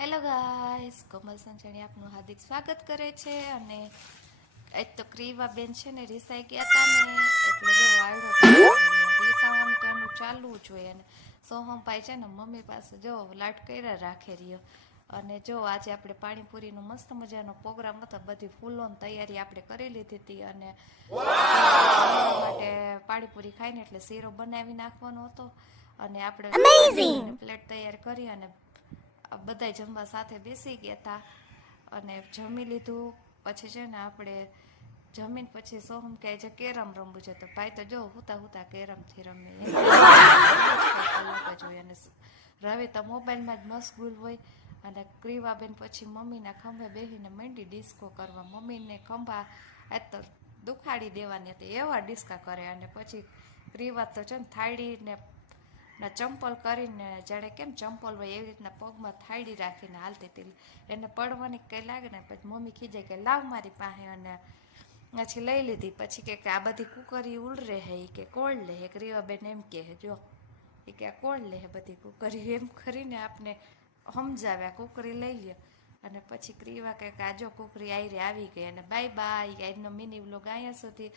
Hello guys, કોમલ સંજાણી આપનું હાર્દિક સ્વાગત કરે છે. અને આજ તો ક્રીવા બેન છે ને રીસાઈ ગયા હતા ને, એટલે જો આવ્યો તો રીસાવાનું તો એનું ચાલવું જોઈએ. અને સોહમભાઈ છે ને મમ્મી પાસે જો લાટ કર્યા રાખે રહ્યો. અને જો આજે આપણે પાણીપુરીનો મસ્ત મજાનો પ્રોગ્રામ હતો, બધી ફૂલોની તૈયારી આપણે કરી લીધી હતી. અને માટે પાણીપુરી ખાઈને એટલે શીરો બનાવી નાખવાનો હતો. અને આપણે પ્લેટ તૈયાર કરી અને બધા જમવા સાથે બેસી ગયા હતા અને જમી લીધું. પછી છે ને આપણે જમીન પછી સોહમ કહે છે કેરમ રમવું છે, તો ભાઈ તો જો હુતા હુતા કેરમથી રમે જોઈએ. અને રવિ તો મોબાઈલમાં જ મશગુલ હોય. અને ક્રીવાબેન પછી મમ્મીના ખંભે બેસીને મંડી ડિસ્કો કરવા. મમ્મીને ખંભા આજ તો દુખાડી દેવાની હતી એવા ડિસ્કા કરે. અને પછી ક્રીવા તો છે ને થાળીને ના ચંપલ કરીને જાણે કેમ ચંપલ હોય એવી રીતના પગમાં થાળી રાખીને હાલતી હતી. એને પડવાની કંઈ લાગે ને પછી મમ્મી ખીજાય કે લાવ મારી પાસે. અને પછી લઈ લીધી. પછી કે આ બધી કુકરી ઉલરે હે કે કોણ લે હે. રીવાબેન એમ કહે જો એ કે આ કોણ લે હે બધી કુકરી, એમ કરીને આપને સમજાવ્યા કુકરી લઈ લે. અને પછી ક્રીવા કે આ જો કુકરી આયરે આવી ગઈ. અને બાય બાય, આજનો મિની વ્લોગ અહીંયા સુધી.